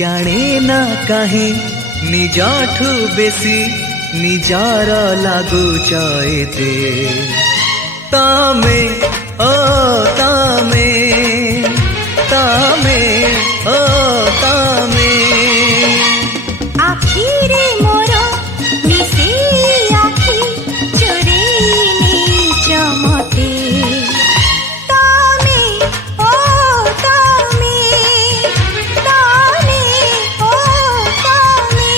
जाने ना कहीं निजाठू बेसी निजार लागू चाहते तामे ओ तामे तामे ओ तामे आखिरे मोर मिसे आखि चोरे चमते तामे ओ तामे तामे ओ तामे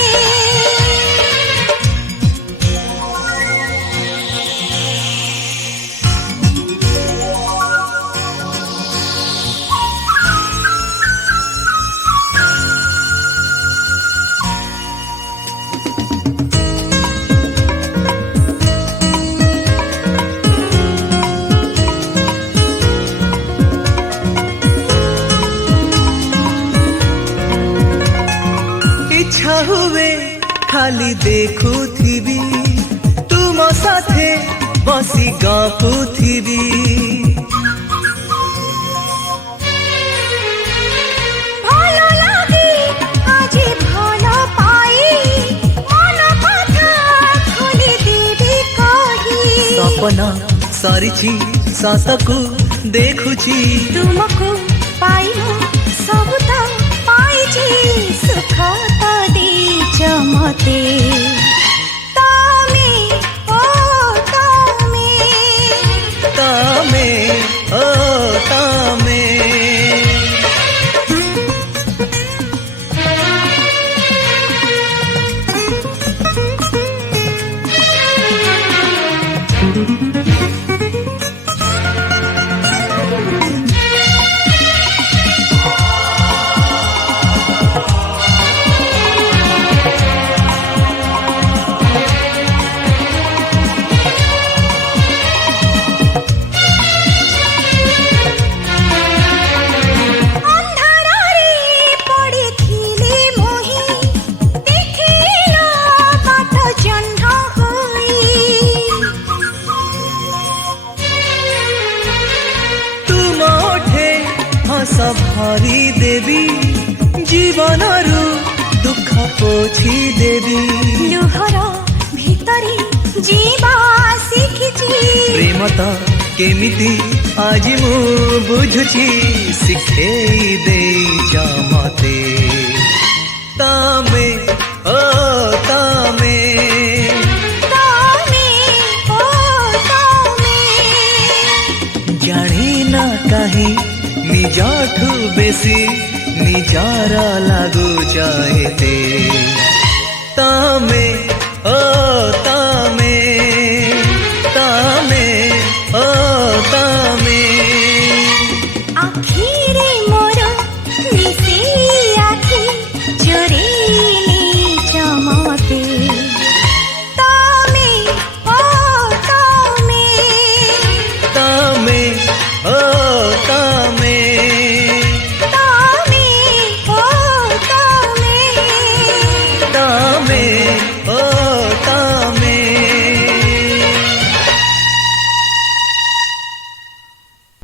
इच्छा हुए खाली देखुथिबी तुम साथे बसी गपुथिबी ভালো লাগে আজি ভালো পাই মন কথা খুলি দেবি কহি सपना सारिछि सासकु देखुछि तुमको पाइनु सब त पाइछि सुख त देछ मते तामे ओ तामे तामे ओ तामे ଅନ୍ଧାରରେ ପଡ଼ିଥିଲି ମୋହି ଦେଖିଲ ବାଟ ଜହ୍ନ ହୋଇ तुम ओठे हस भरी देवी जीवनरु दुख पोछि देवी ଲୁହର ଭିତରେ ଯିବା ଶିଖିଛି प्रेम त केमिति आज मु बुझुछि सिखेई देइछ मते तामे ओ तामे तामे ओ तामे जानी ना कहीं निजाठू बेसी निजार लागू चाहते तामे ओ